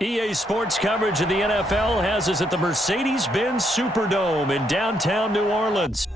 EA Sports coverage of the NFL has us at the Mercedes-Benz Superdome in downtown New Orleans.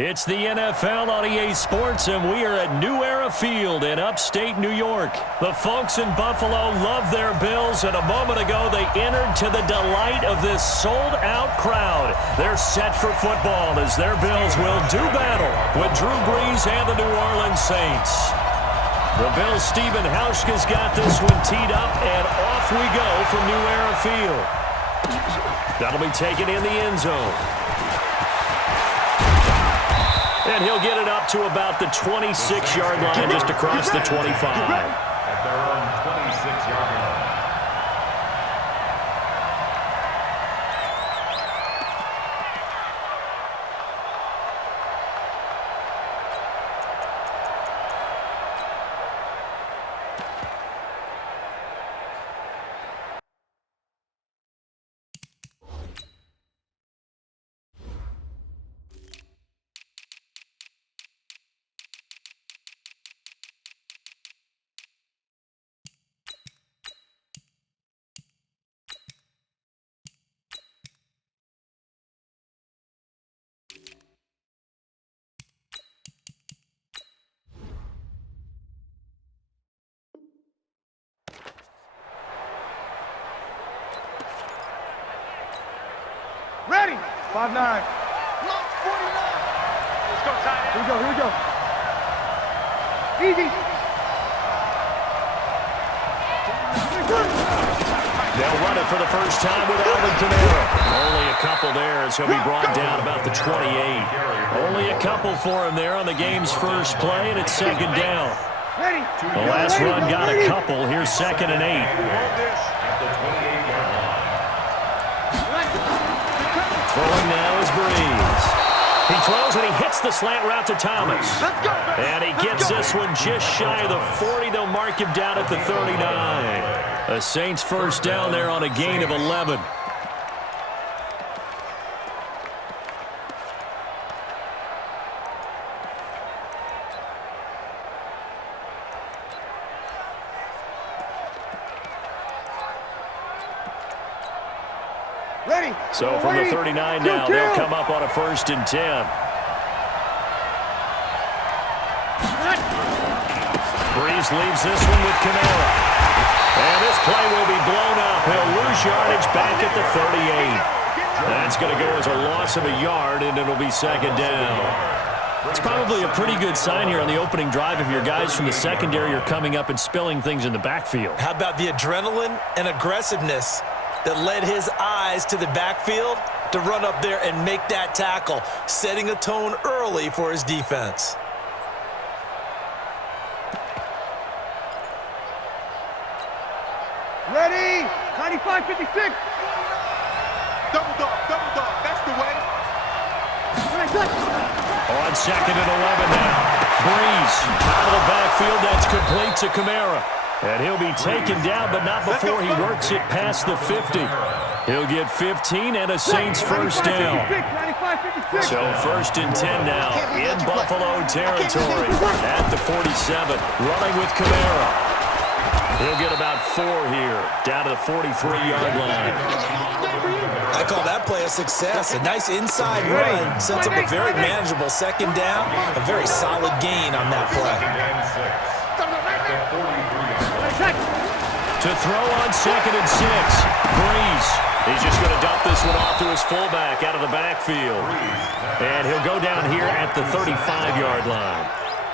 It's the NFL on EA Sports, and we are at New Era Field in upstate New York. The folks in Buffalo love their Bills, and a moment ago they entered to the delight of this sold-out crowd. They're set for football as their Bills will do battle with Drew Brees and the New Orleans Saints. The Bills' Stephen Hauschka's got this one teed up, and off we go from New Era Field. That'll be taken in the end zone. And he'll get it up to about the 26-yard line, just across the 25. At their own 26-yard line. Ready. 5'9". Block 49. Let's go, tight end. Here we go. Easy. They'll run it for the first time with Alvin Kamara. Only a couple there as he'll be brought down about the 28. Only a couple for him there on the game's first play, and it's second down. Ready. The last run got a couple. Here's 2nd and 8. At the 28-yard line. Breeze. He throws and he hits the slant route to Thomas. And he gets this one just shy of the 40. They'll mark him down at the 39. The Saints first down there on a gain of 11. Ready. So from the 39 now, they'll come up on a 1st and 10. Breeze leaves this one with Kamara. And this play will be blown up. He'll lose yardage back at the 38. That's going to go as a loss of a yard, and it'll be 2nd down. It's probably a pretty good sign here on the opening drive if your guys from the secondary are coming up and spilling things in the backfield. How about the adrenaline and aggressiveness that led his eyes to the backfield to run up there and make that tackle, setting a tone early for his defense. Ready. 95-56. Double dog, that's the way. On 2nd and 11 now. Breeze out of the backfield. That's complete to Kamara. And he'll be taken down, but not before he works it past the 50. He'll get 15 and a Saints first down. So 1st and 10 now in Buffalo territory at the 47. Running with Kamara. He'll get about 4 here, down to the 43-yard line. I call that play a success. A nice inside run sets up a very manageable 2nd down. A very solid gain on that play. To throw on 2nd and 6. Breeze. He's just going to dump this one off to his fullback out of the backfield. And he'll go down here at the 35-yard line.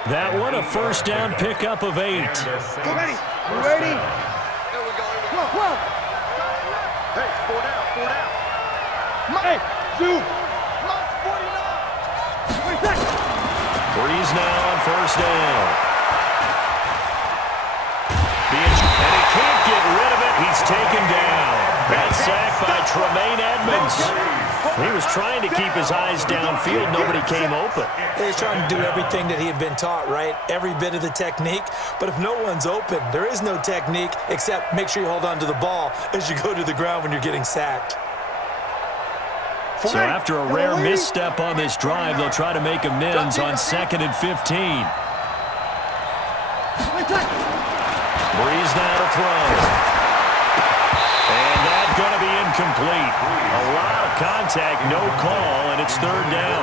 That one a 1st down pickup of 8. Ready. Ready. Here we go. Whoa. Hey, 4 down. Hey, shoot. 49. Breeze now on 1st down. And he can't get rid of it. He's taken down. That sack by Tremaine Edmonds. He was trying to keep his eyes downfield. Nobody came open. He's trying to do everything that he had been taught, right? Every bit of the technique. But if no one's open, there is no technique except make sure you hold on to the ball as you go to the ground when you're getting sacked. So after a rare misstep on this drive, they'll try to make amends on 2nd and 15. Breeze now to throw. And that's going to be incomplete. A lot of contact, no call, and it's 3rd down.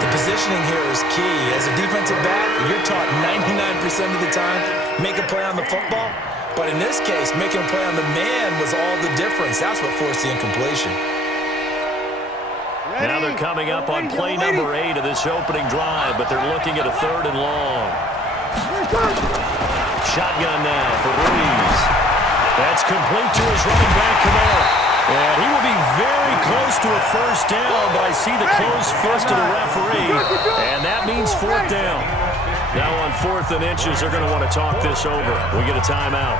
The positioning here is key. As a defensive back, you're taught 99% of the time, make a play on the football. But in this case, making a play on the man was all the difference. That's what forced the incompletion. Now they're coming up on play number 8 of this opening drive, but they're looking at a 3rd and long. Shotgun now for Breeze. That's complete to his running back, Kamara. And he will be very close to a 1st down, but I see the closed fist of the referee, and that means 4th down. Now on 4th and inches, they're going to want to talk this over. We get a timeout.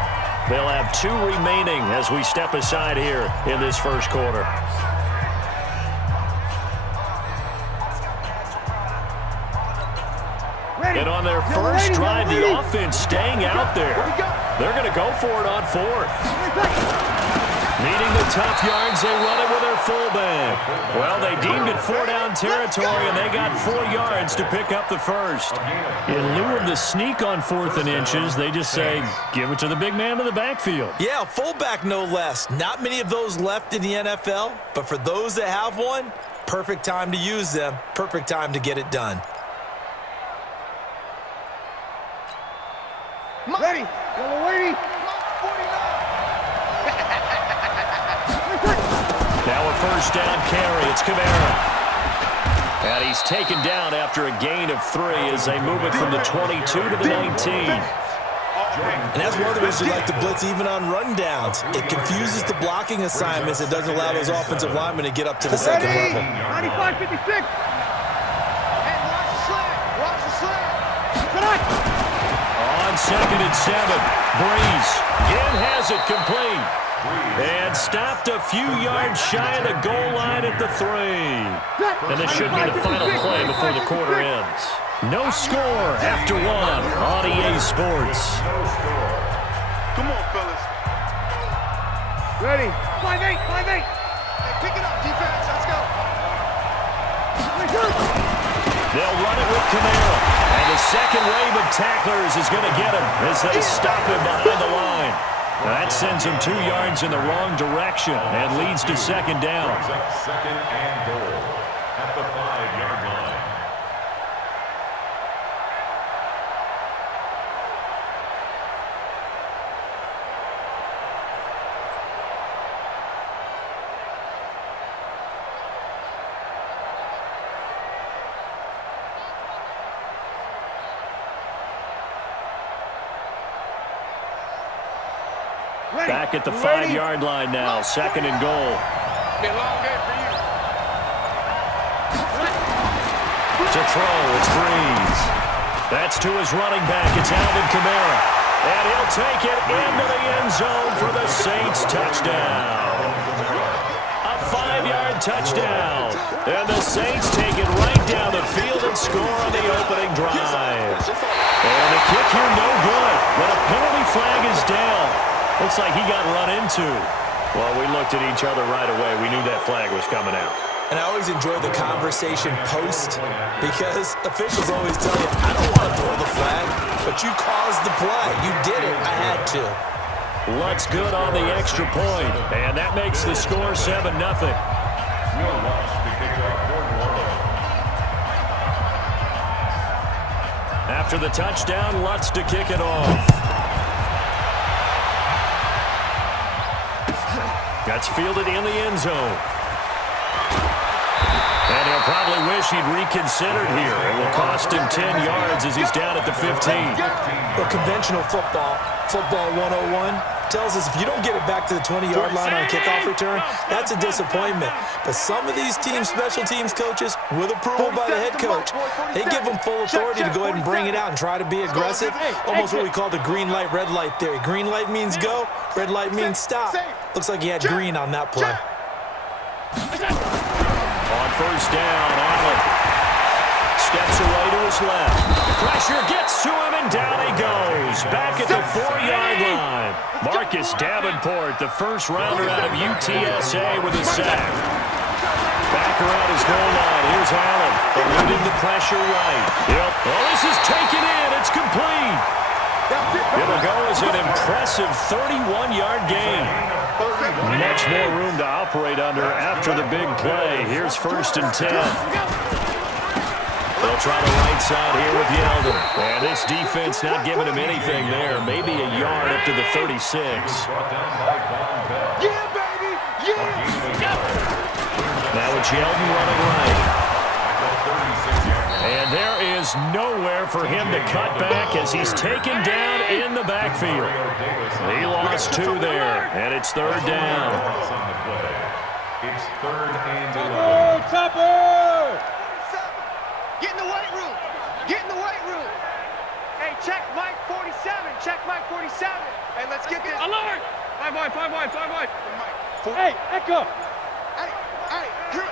They'll have 2 remaining as we step aside here in this 1st quarter. And on their first drive, the offense staying out there. They're going to go for it on 4th. Needing the tough yards, they run it with their fullback. Well, they deemed it 4-down territory, and they got 4 yards to pick up the 1st. In lieu of the sneak on 4th and inches, they just say, give it to the big man in the backfield. Yeah, fullback no less. Not many of those left in the NFL, but for those that have one, perfect time to use them, perfect time to get it done. Ready. Ready. Now a 1st down carry. It's Kamara. And he's taken down after a gain of 3 as they move it from the 22 to the 19. And that's one of the reasons you like to blitz even on rundowns. It confuses the blocking assignments. It doesn't allow those offensive linemen to get up to the 2nd level. 95-56. Hey, watch the slant. On 2nd and 7, Breeze again has it complete. And stopped a few yards shy of the goal line at the 3. And this should be the final play before the quarter ends. No score after 1 on EA Sports. Come on, fellas. Ready. 5-8, 5-8. Hey, pick it up, defense. Let's go. They'll run it with Kamara. And the second wave of tacklers is going to get him as they stop him behind the line. That sends him 2 yards in the wrong direction and leads to second down. Second and goal at the 5-yard line. Back at the 5-yard line now, second and goal. Be a long day for you. To throw, it's Breeze. That's to his running back. It's Alvin Kamara. And he'll take it into the end zone for the Saints touchdown. A 5-yard touchdown. And the Saints take it right down the field and score on the opening drive. And the kick here no good, but a penalty flag is down. Looks like he got run into. Well, we looked at each other right away. We knew that flag was coming out. And I always enjoy the conversation post because officials always tell you, I don't want to throw the flag, but you caused the play. You did it. I had to. Lutz good on the extra point, and that makes the score 7-0. After the touchdown, Lutz to kick it off. That's fielded in the end zone. And he'll probably wish he'd reconsidered here. It will cost him 10 yards as he's down at the 15. Well, conventional football 101, tells us if you don't get it back to the 20-yard line on a kickoff return, that's a disappointment. But some of these team special teams coaches, with approval by the head coach, they give them full authority to go ahead and bring it out and try to be aggressive, almost what we call the green light, red light theory. Green light means go, red light means stop. Looks like he had green on that play. On first down, Allen steps away to his left. Pressure gets to him, and down he goes. Back at the 4-yard line. Marcus Davenport, the first rounder out of UTSA, with a sack. Back around his goal line. Here's Allen, eluding the pressure right. Oh, this is taken in. It's complete. It'll go as an impressive 31-yard gain. Much more room to operate under after the big play. Here's first and 10. They'll try the right side here with Yeldon. And this defense not giving him anything there. Maybe a yard up to the 36. Yeah, baby! Yeah! Now it's Yeldon running right. And there is nowhere for him to cut back as he's taken down in the backfield. He lost 2 there, and it's third down. It's third and 11. Topper! Get in the weight room! Get in the weight room! Hey, check Mike 47! Check Mike 47! Hey, let's get this. Alert! 5 wide, 5 wide, 5 wide. Mike, Hey, Echo! hey,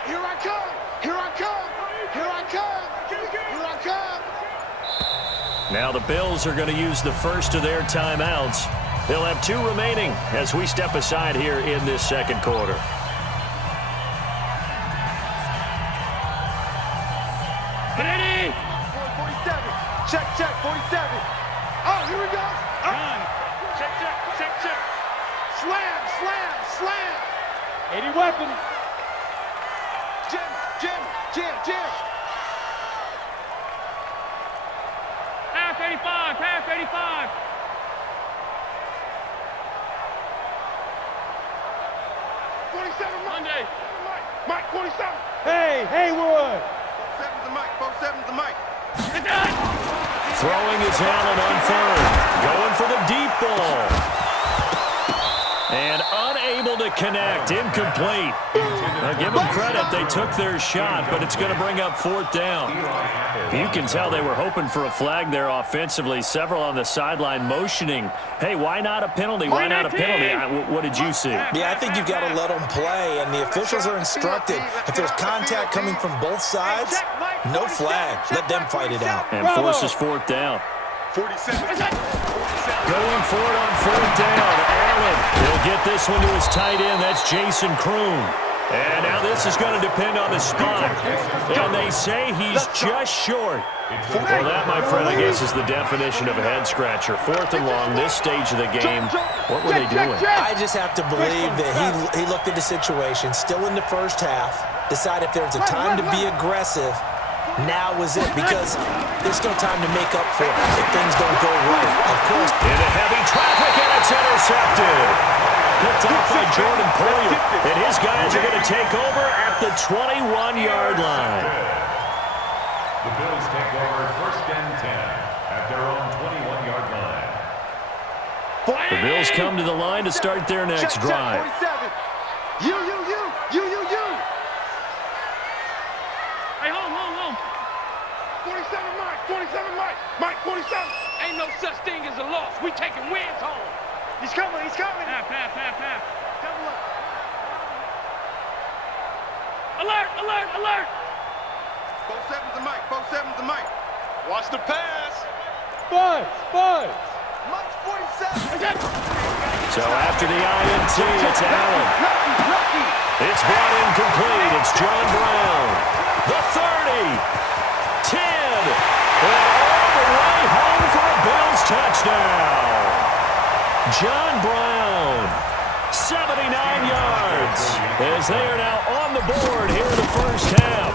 here I come! Here I come! Here I come! Here I come! Now the Bills are going to use the first of their timeouts. They'll have 2 remaining as we step aside here in this second quarter. Ready? 47. Check, 47. Oh, here we go. Check. Slam. 80 weapons. Jim. Half 85. 47, Monday. Mike, 47. Hey, Haywood. 47's the Mike. Throwing is Allen on third. Going for the deep ball. And unable to connect. Incomplete. Now, give them credit. They took their shot, but it's going to bring up 4th down. You can tell they were hoping for a flag there offensively. Several on the sideline motioning. Hey, why not a penalty? Why not a penalty? What did you see? Yeah, I think you've got to let them play, and the officials are instructed. If there's contact coming from both sides, no flag. Let them fight it out. And forces 4th down. 47. Going for it on 4th down. Allen, he'll get this one to his tight end. That's Jason Kroon. And now this is going to depend on the spot. And they say he's just short. Well, that, my friend, I guess is the definition of a head-scratcher. 4th and long, this stage of the game. What were they doing? I just have to believe that he looked at the situation, still in the first half, decided if there was a time to be aggressive, now was it, because there's no time to make up for it if things don't go right. Of course. Into heavy traffic, and it's intercepted. Picked off by Jordan Poyer. And his guys are going to take over at the 21-yard line. The Bills take over 1st and 10 at their own 21-yard line. The Bills come to the line to start their next drive. You. Hey, home. 47 Mike. Mike, 47. Ain't no such thing as a loss. We taking wins home. He's coming. Pass. Double up. Alert. 47's a Mike. Watch the pass. Spud. Mike's 47. So after the INT, it's Allen. Lucky. It's brought incomplete. It's John Brown. The 30. 10. And all the way home for a Bills touchdown. John Brown, 79 yards, as they are now on the board here in the first half.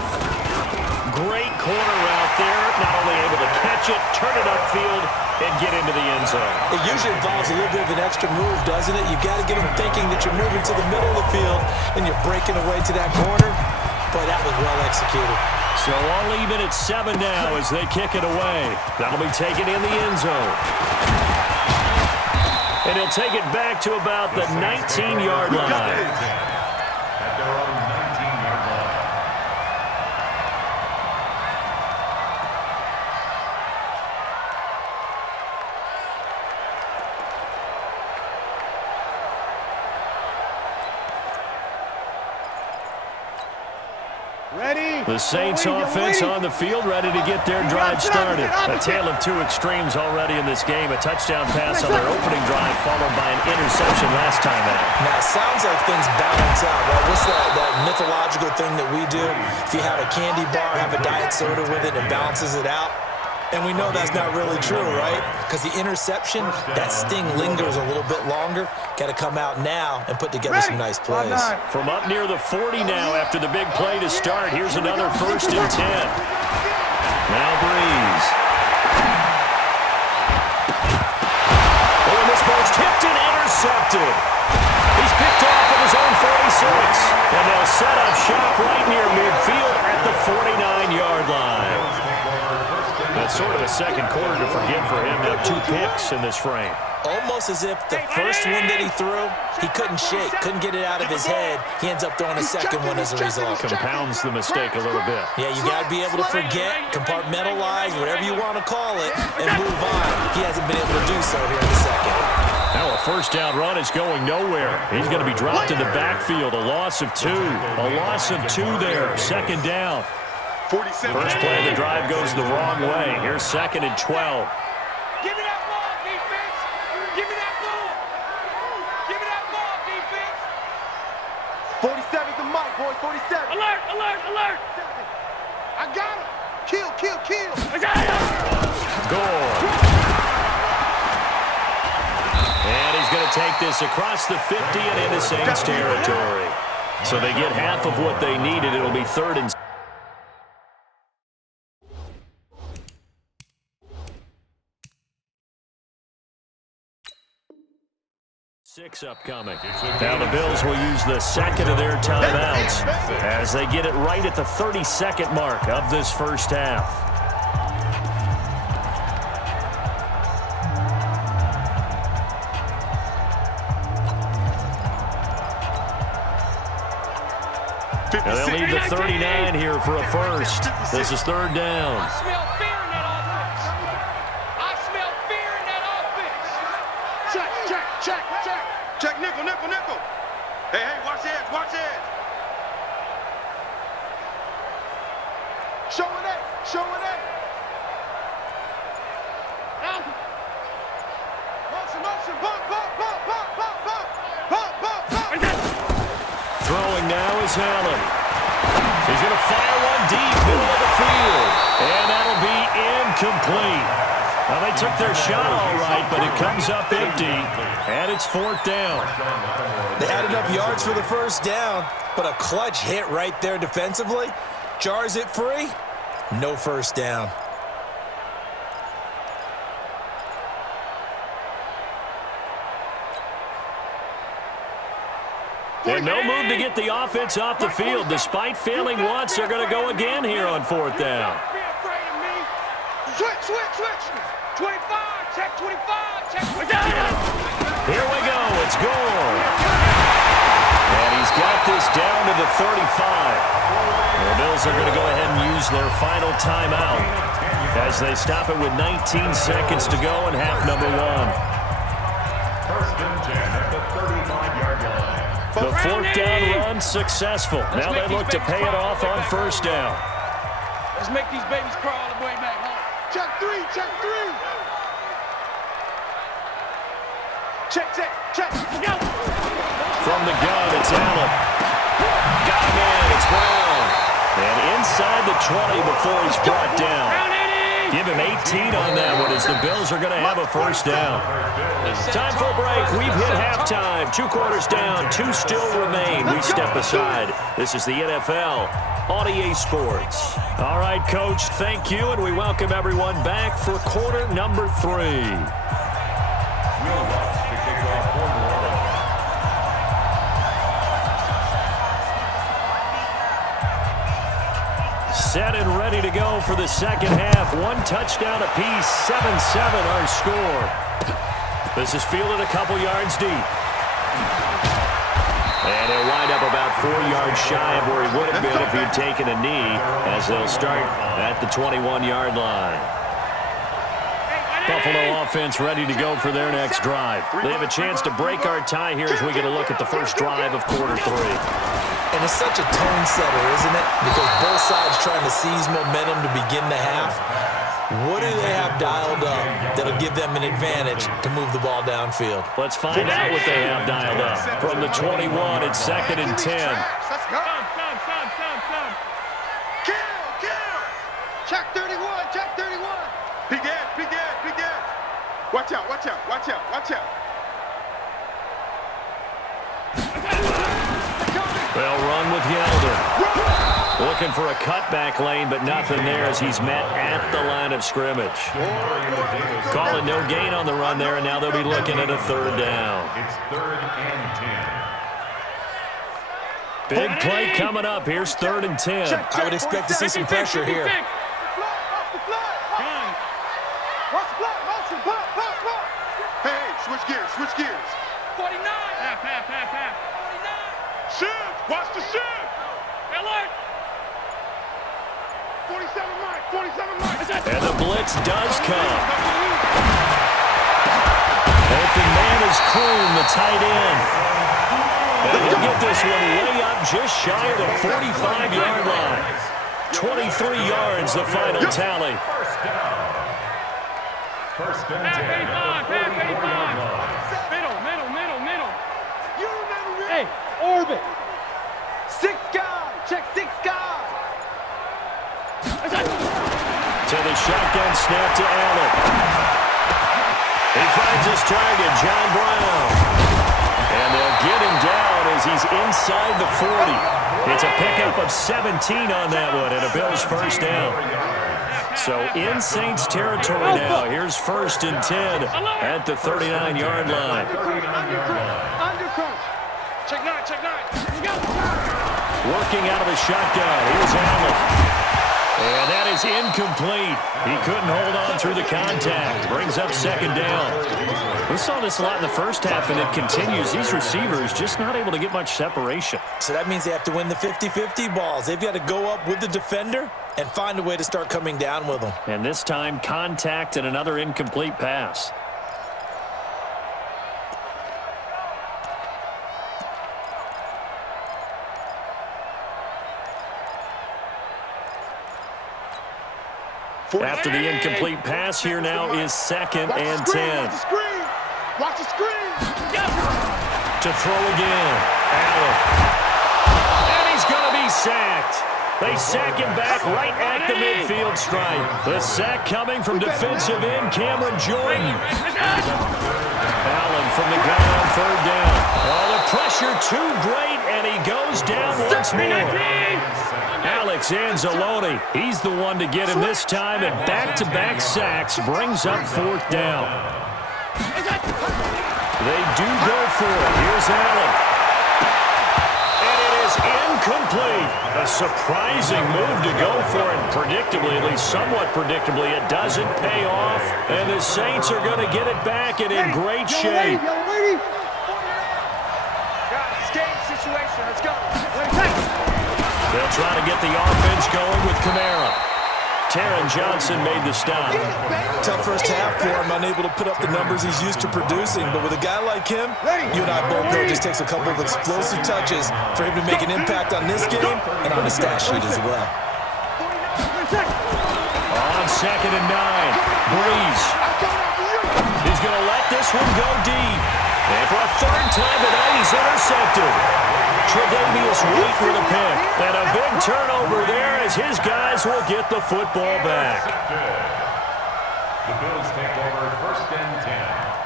Great corner route there, not only able to catch it, turn it upfield, and get into the end zone. It usually involves a little bit of an extra move, doesn't it? You've got to get them thinking that you're moving to the middle of the field and you're breaking away to that corner. Boy, that was well executed. So all even at 7 now as they kick it away. That'll be taken in the end zone. And he'll take it back to about the 19-yard line. At their own 19-yard line. Ready? The Saints offense on the field, ready to get their drive started. A tale of two extremes already in this game. A touchdown pass on their opening drive, followed by an interception last time out. Now, it sounds like things balance out, right? What's that mythological thing that we do? If you have a candy bar, have a diet soda with it, it balances it out. And we know that's not really true, right? Because the interception, that sting lingers a little bit longer. Got to come out now and put together some nice plays. From up near the 40 now after the big play to start. Here's another 1st and 10. Now Breeze. Oh, and this ball's tipped and intercepted. He's picked off at his own 46. And they'll set up shop right near midfield at the 49-yard line. That's sort of a second quarter to forgive for him. Now 2 picks in this frame. Almost as if the first one that he threw, he couldn't shake, couldn't get it out of his head. He ends up throwing a second one as a result. Compounds the mistake a little bit. Yeah, you got to be able to forget, compartmentalize, whatever you want to call it, and move on. He hasn't been able to do so here in the second. Now a first down run is going nowhere. He's going to be dropped in the backfield. A loss of 2. A loss of 2 there. Second down. 47. First play of the drive goes the wrong way. Here's 2nd and 12. Give me that ball, defense. Give me that ball. Give me that ball, defense. 47's the Mike, boy. 47. Alert. I got him. Kill. I got him. Gore. And he's going to take this across the 50 and into Saints territory. So they get half of what they needed. It'll be 3rd and 6 upcoming. Now the Bills will use the second of their timeouts as they get it right at the 32nd mark of this first half. And they'll need the 39 here for a first. This is third down. I smell fear in that offense. I smell fear in that offense. Check, check, check, check. Check, nickel, nickel, nickel. Hey, hey, watch the edge, watch the edge. Showing it, showing it. Motion, motion, bump, bump, bump, bump, bump, bump, bump, bump, bump. Throwing now is Allen. He's going to fire one deep, middle of the field. And that'll be incomplete. Well, they took their shot all right, but it comes up empty. And it's fourth down. They had enough yards for the first down, but a clutch hit right there defensively. Jars it free. No first down. And no move to get the offense off the field. Despite failing once, they're going to go again here on fourth down. Be afraid of me. Switch, switch, switch. 25, check 25, check 25. Here we go. It's Gore. And he's got this down to the 35. The Bills are going to go ahead and use their final timeout as they stop it with 19 seconds to go in half number one. First and 10 at the 35-yard line. The fourth down run successful. Now they look to pay it off on first down. Let's make these babies crawl all the way back home. Check three, check three. Check, check, check. Go. From the gun, it's Allen. Got him in, it's Brown. And inside the 20 before he's brought down. Give him 18 on that one as the Bills are going to have a first down. Time for a break. We've hit halftime. 2 quarters down. 2 still remain. We step aside. This is the NFL on EA Sports. All right, Coach, thank you, and we welcome everyone back for quarter number 3. Will Lutz to kick off for New Orleans. Set and ready to go for the second half. 1 touchdown apiece, 7-7 our score. This is fielded a couple yards deep. And he'll wind up about 4 yards shy of where he would have been if he'd taken a knee, as they'll start at the 21-yard line. Buffalo offense ready to go for their next drive. They have a chance to break our tie here as we get a look at the first drive of quarter 3. And it's such a tone setter, isn't it? Because both sides trying to seize momentum to begin the half. What do they have dialed up that'll give them an advantage to move the ball downfield? Let's find out what they have dialed up. From the 21, it's 2nd and 10. Let's go. Kill, kill. Check 31, check 31. Big edge, big edge, big edge. Watch out, watch out, watch out, watch out. They'll run with Yeldon. Looking for a cutback lane, but nothing there as he's met at the line of scrimmage. Calling no gain on the run there, and now they'll be looking at a third down. It's 3rd and 10. Big play coming up. Here's 3rd and 10. I would expect to see some pressure here. Watch the blood, motion, bump, bump, bump. Hey, switch gears, switch gears. 49. Half. 49. Shift, watch the shift. Alert. 47 Mike. And the blitz does come. Open man is Kroon, the tight end. And he'll get this one way up just shy of the 45-yard line. 23 yards, the final tally. First and 10 at the 44-yard line. Middle. You remember me? Hey, orbit. 6 guys, check 6 guys. To the shotgun snap to Allen. He finds his target, John Brown. And they'll get him down as he's inside the 40. It's a pickup of 17 on that one and a Bills first down. So in Saints territory now. Here's 1st and 10 at the 39-yard line. Under coach. Check 9. Let's go. Working out of the shotgun. Here's Allen. And that is incomplete. He couldn't hold on through the contact. Brings up second down. We saw this a lot in the first half, and it continues. These receivers just not able to get much separation. So that means they have to win the 50-50 balls. They've got to go up with the defender and find a way to start coming down with them. And this time, contact and another incomplete pass. After the incomplete pass, here now is 2nd and 10. Watch the screen. To throw again. Allen. And he's going to be sacked. They sack him back right at the midfield stripe. The sack coming from defensive end Cameron Jordan. Allen from the gun on 3rd down. Oh, the pressure too great, and he goes down once more. Alex Anzalone, he's the one to get him this time, and back-to-back sacks brings up 4th down. They do go for it. Here's Allen. And it is incomplete. A surprising move to go for it. Predictably, at least somewhat predictably, it doesn't pay off. And the Saints are going to get it back and in great shape. Guys, game situation. Let's go. They'll try to get the offense going with Kamara. Taron Johnson made the stop. Tough first half for him, unable to put up the numbers he's used to producing. But with a guy like him, you and I both know it just takes a couple of explosive touches for him to make an impact on this game and on the stat sheet as well. On 2nd and 9, Breeze. He's going to let this one go deep. And for a 3rd time tonight, he's intercepted. Tre'Davious White with a pick. And a big turnover there as his guys will get the football back. The Bills take over 1st and 10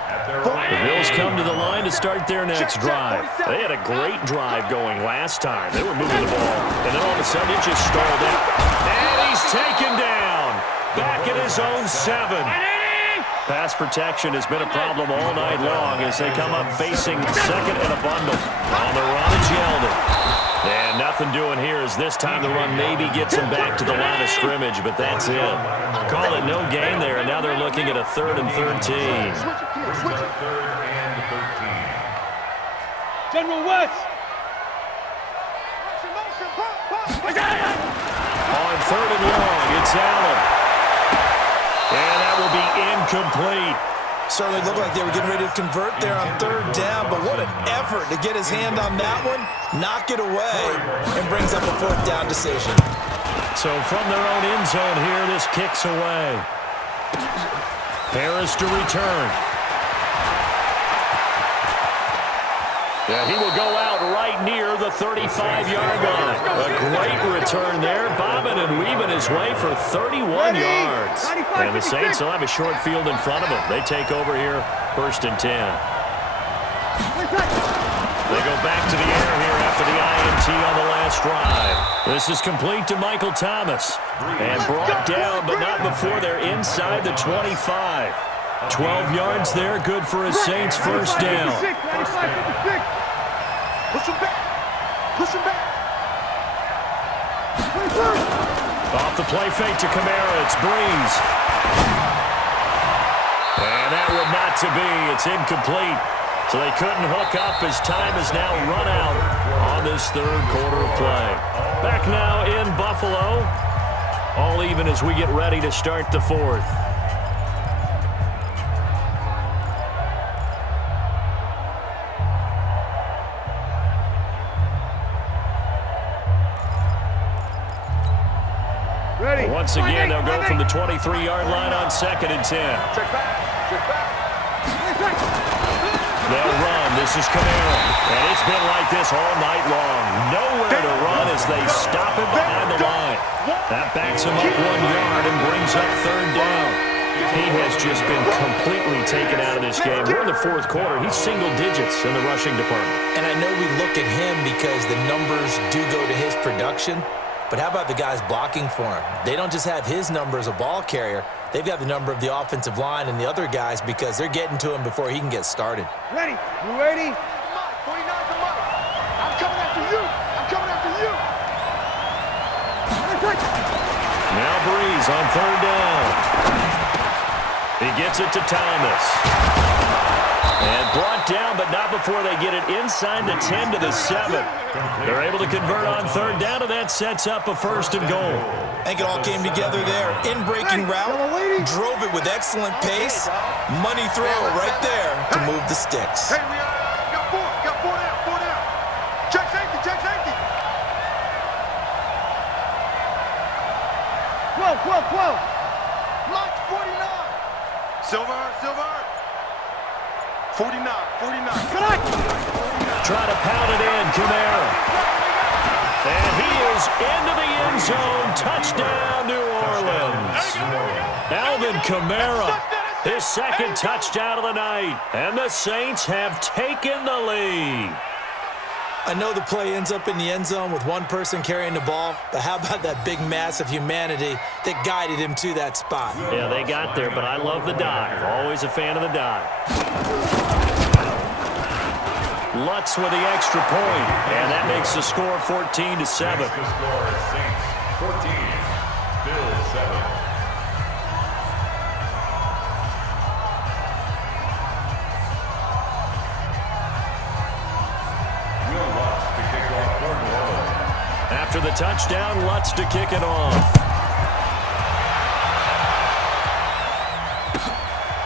at their own. The Bills come to the line to start their next drive. They had a great drive going last time. They were moving the ball. And then all of a sudden it just stalled out. And he's taken down. Back at his own 7. Pass protection has been a problem all night long as they come up facing 2nd and a bundle. On the run, it's Yeldon. And nothing doing here as this time the run maybe gets them back to the line of scrimmage, but that's it. Call it no gain there, and now they're looking at a 3rd and 13. Switch it. 3rd and 13. General West. On 3rd and long, it's Allen. And that will be incomplete. Certainly looked like they were getting ready to convert there on 3rd down, but what an effort to get his hand on that one, knock it away, and brings up a 4th down decision. So from their own end zone here, this kicks away. Harris to return. Yeah, he will go out right near the 35-yard line. A great return there, bobbing and weaving his way for 31 yards. And the Saints will have a short field in front of them. They take over here, 1st and 10. They go back to the air here after the INT on the last drive. This is complete to Michael Thomas. And brought down, but not before they're inside the 25. 12 yards there, good for a Saints 1st down. Push him back. Push him back. Off the play fake to Kamara, it's Breeze. And that would not to be. It's incomplete. So they couldn't hook up as time has now run out on this 3rd quarter of play. Back now in Buffalo. All even as we get ready to start the 4th. Ready. Once again, they'll go from the 23-yard line on 2nd and 10. Check back. Check back. They'll run. This is Kamara. And it's been like this all night long. Nowhere to run as they stop it behind the line. That backs him up 1 yard and brings up 3rd down. He has just been completely taken out of this game. We're in the 4th quarter. He's single digits in the rushing department. And I know we look at him because the numbers do go to his production. But how about the guys blocking for him? They don't just have his number as a ball carrier. They've got the number of the offensive line and the other guys because they're getting to him before he can get started. Ready. You ready? 49's the mic. I'm coming after you. I'm coming after you. Now third down. He gets it to Thomas. And brought down, but not before they get it inside the 10 to the 7. They're able to convert on third down, and that sets up a first and goal. I think it all came together there. In-breaking route, drove it with excellent pace. Money throw right there to move the sticks. Hey, we got four down. Check safety. 12. March 49. Silver. 49. Try to pound it in, Kamara. And he is into the end zone. Touchdown, New Orleans. Alvin Kamara, his second touchdown of the night. And the Saints have taken the lead. I know the play ends up in the end zone with one person carrying the ball, but how about that big mass of humanity that guided him to that spot? Yeah, they got there, but I love the dive. Always a fan of the dive. Lutz with the extra point, and that makes the score 14 to 7. The score is Saints 14, Bills 7. After the touchdown, Lutz to kick it off.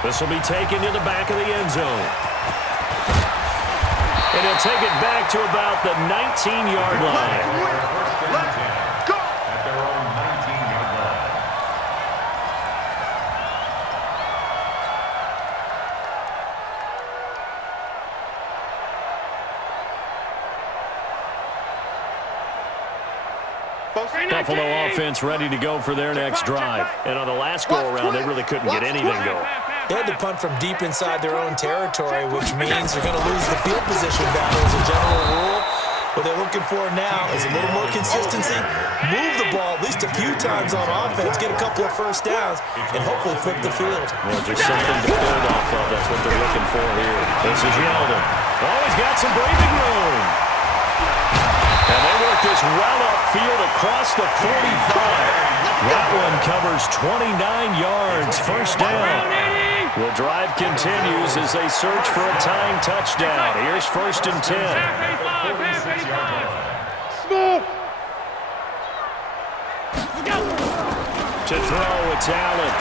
This will be taken to the back of the end zone. And he'll take it back to about the 19-yard line. Let's go! At their own 19-yard line. Buffalo offense ready to go for their next drive. And on the last go-around, they really couldn't get anything going. They had to punt from deep inside their own territory, which means they're going to lose the field position battle as a general rule. What they're looking for now is a little more consistency, move the ball at least a few times on offense, get a couple of first downs, and hopefully flip the field. Well, just something to build off of. That's what they're looking for here. This is Yeldon. Oh, he's got some breathing room. And they work this well upfield across the 45. That one covers 29 yards. First down. The drive continues as they search for a tying touchdown. Here's first and 10. Smooth. To throw, it's Allen.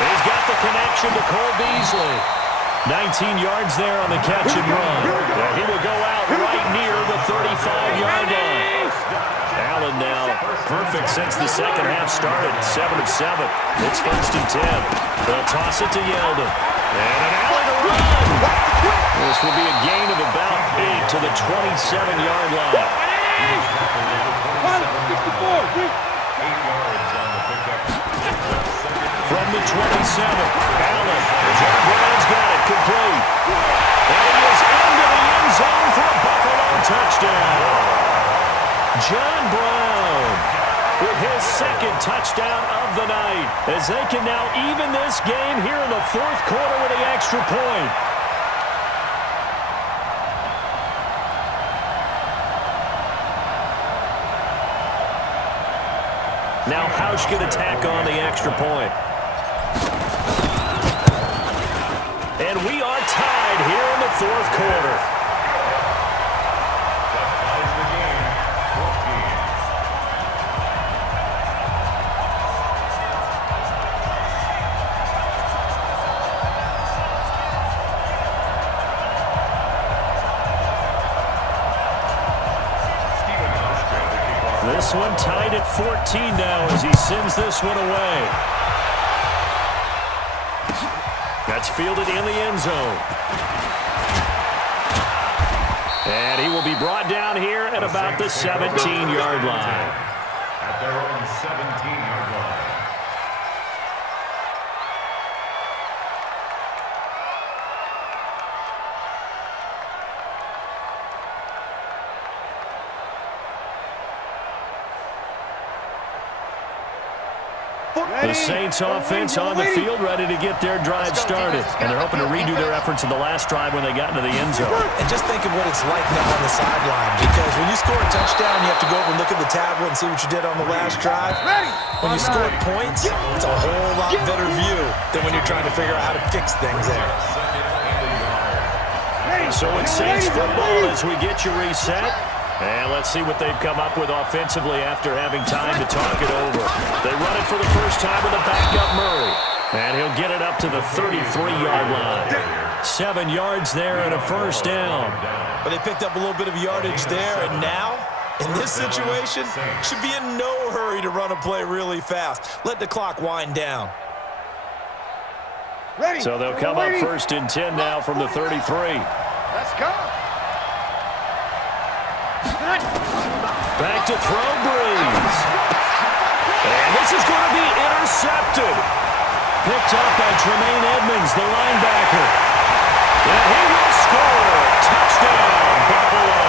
He's got the connection to Cole Beasley. 19 yards there on the catch and run. He will go out right near the 35-yard line. Allen now perfect since the second half started. 7 of 7. It's first and 10. They'll toss it to Yeldon. And an alley to run. This will be a gain of about 8 to the 27-yard line. 8 yards on the pickup. From the 27, Allen. John Brown's got it complete. And he is into the end zone for a Buffalo touchdown. John Brown with his second touchdown of the night as they can now even this game here in the fourth quarter with the extra point. Now Housh can attack on the extra point. And we are tied here in the fourth quarter. That ties the game, 14. This one tied at 14 now as he sends this one away. That's fielded in the end zone. And he will be brought down here at about the 17-yard line. At their own 17-yard line. The Saints offense on the field ready to get their drive started. And they're hoping to redo their efforts in the last drive when they got into the end zone. And just think of what it's like now on the sideline, because when you you score a touchdown, you have to go over and look at the tablet and see what you did on the last drive. When you score points, it's a whole lot better view than when you're trying to figure out how to fix things there. So it's Saints football as we get you reset. And let's see what they've come up with offensively after having time to talk it over. They run it for the first time with a backup Murray. And he'll get it up to the 33-yard line. 7 yards there and a first down. But they picked up a little bit of yardage there, and now, in this situation, should be in no hurry to run a play really fast. Let the clock wind down. So they'll come up first and 10 now from the 33. Let's go. Back to throw, Breeze. And this is going to be intercepted. Picked up by Tremaine Edmonds, the linebacker. And he will score. Touchdown, Buffalo.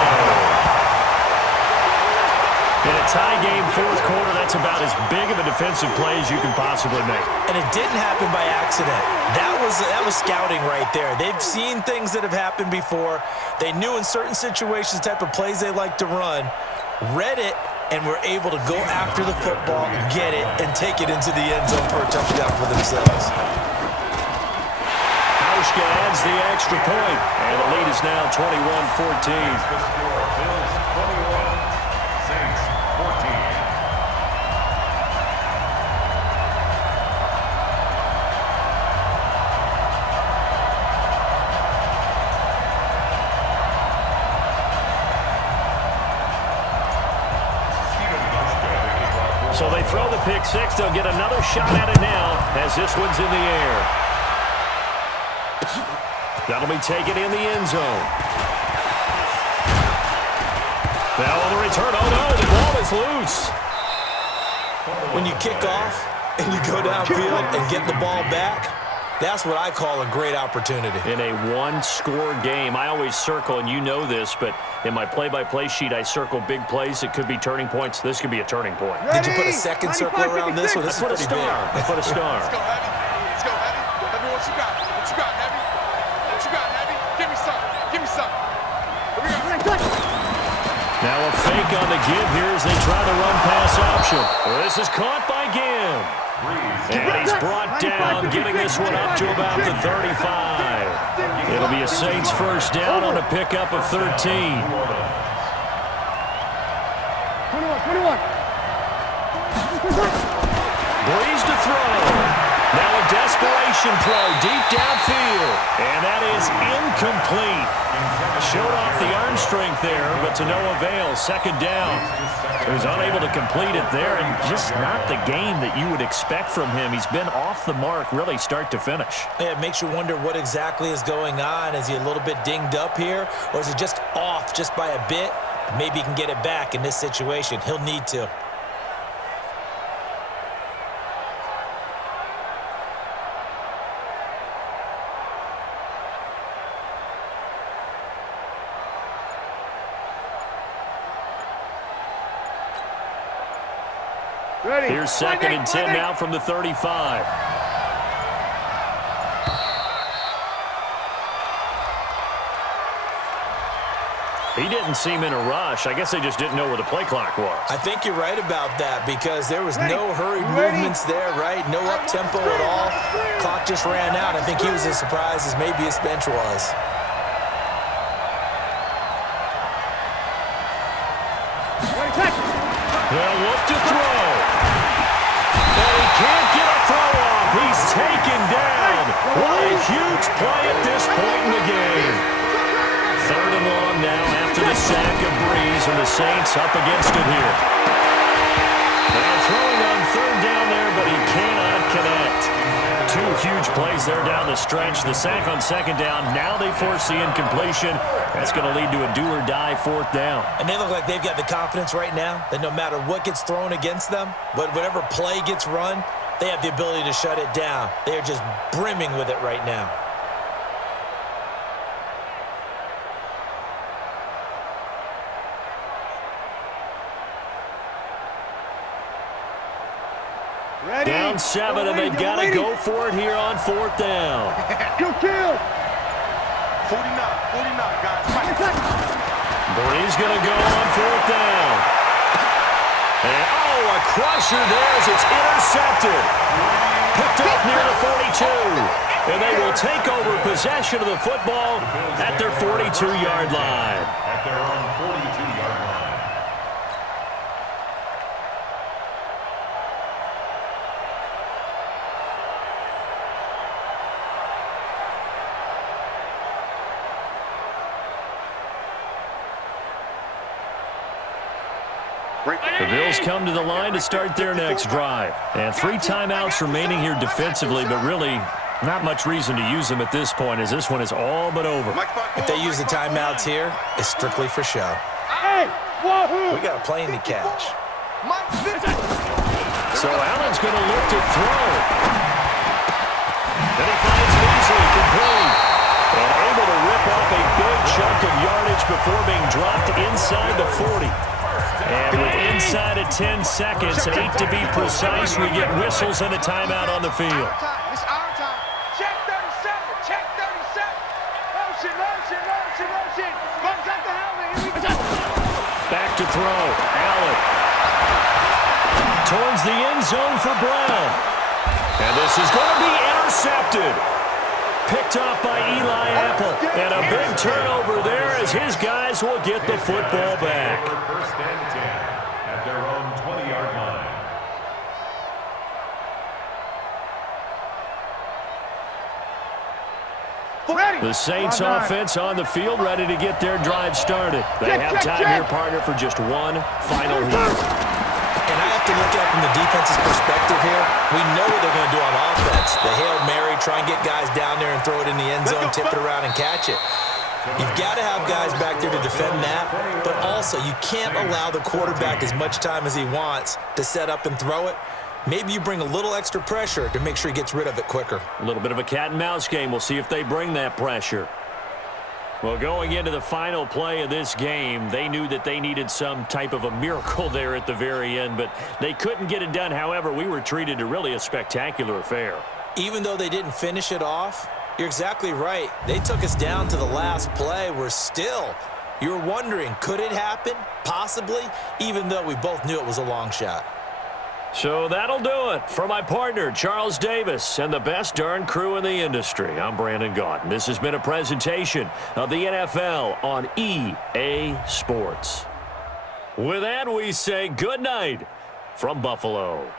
In a tie game, fourth quarter, that's about as big of a defensive play as you can possibly make. And it didn't happen by accident. That was scouting right there. They've seen things that have happened before. They knew in certain situations the type of plays they like to run, read it, and were able to go after the football, get it, and take it into the end zone for a touchdown for themselves. Hauschka adds the extra point, and the lead is now 21-14. The score, Bills 21, Saints 14. So they throw the pick six. They'll get another shot at it now as this one's in the air. That'll be taken in the end zone. Now on the return. Oh, no, the ball is loose. When you kick off and you go downfield and get the ball back, that's what I call a great opportunity. In a one-score game, I always circle, and you know this, but in my play-by-play sheet, I circle big plays. It could be turning points. This could be a turning point. Did you put a second circle around this one? This is pretty big. I put a star. Let's go, Heavy. Let's go, Heavy. Heavy, what you got? What you got, Heavy? What you got, Heavy? Give me some. Give me some. Here we go. Now a fake on the give here as they try the run-pass option. This is caught by Gibb. And he's brought down, getting this one up to about the 35. It'll be a Saints first down on a pickup of 13. 21. Breeze to throw. Now a desperation throw deep downfield. And that is incomplete. Showed off the arm strength there, but to no avail. Second down. He was unable to complete it there, and just not the game that you would expect from him. He's been off the mark, really, start to finish. Yeah, it makes you wonder what exactly is going on. Is he a little bit dinged up here, or is it just off just by a bit? Maybe he can get it back in this situation. He'll need to. Ready. Here's second and 10 now from the 35. He didn't seem in a rush. I guess they just didn't know where the play clock was. I think you're right about that because there was no hurried movements there, right? No up-tempo at all. Clock just ran out. I think he was as surprised as maybe his bench was. They'll look to throw. And he can't get a throw off. He's taken down. What a huge play at this point in the game. Third and long now after the sack of Breeze, and the Saints up against it here. They're throwing on third down there, but he cannot connect. Two huge plays there down the stretch. The sack on second down. Now they force the incompletion. That's going to lead to a do-or-die fourth down. And they look like they've got the confidence right now that no matter what gets thrown against them, but whatever play gets run, they have the ability to shut it down. They are just brimming with it right now. Ready. Down 7, and they've got to go for it here on fourth down. Go kill. 49, guys. Breeze going to go on fourth a crusher there as it's intercepted. Picked up near the 42. And they will take over possession of the football at their 42-yard line. At their own 42-yard line. The Bills come to the line to start their next drive. And 3 timeouts remaining here defensively, but really not much reason to use them at this point as this one is all but over. If they use the timeouts here, it's strictly for show. We got a plane to catch. So Allen's going to look to throw. Then he finds Beasley complete. And able to rip off a big chunk of yardage before being dropped inside the 40. And with inside of 10 seconds, 8 to be precise, we get whistles and a timeout on the field. It's our time. Check 37. Check 37. Motion, motion, motion, motion. Runs up the helmet. Here we go. Back to throw. Allen. Towards the end zone for Brown. And this is going to be intercepted. Picked off by Eli Apple. And a big turnover there as his guys will get the football back. First and 10 at their own 20-yard line. The Saints offense on the field ready to get their drive started. They have time here, partner, for just one final lead. And I have to look at it from the defense's perspective here. We know what they're going to do on offense. The Hail Mary, try and get guys down there and throw it in the end zone, tip it around and catch it. You've got to have guys back there to defend that, but also you can't allow the quarterback as much time as he wants to set up and throw it. Maybe you bring a little extra pressure to make sure he gets rid of it quicker. A little bit of a cat and mouse game. We'll see if they bring that pressure. Well, going into the final play of this game, they knew that they needed some type of a miracle there at the very end, but they couldn't get it done. However, we were treated to really a spectacular affair. Even though they didn't finish it off, you're exactly right. They took us down to the last play. We're still, you were wondering, could it happen? Possibly, even though we both knew it was a long shot. So that'll do it for my partner, Charles Davis, and the best darn crew in the industry. I'm Brandon Gaudin. This has been a presentation of the NFL on EA Sports. With that, we say good night from Buffalo.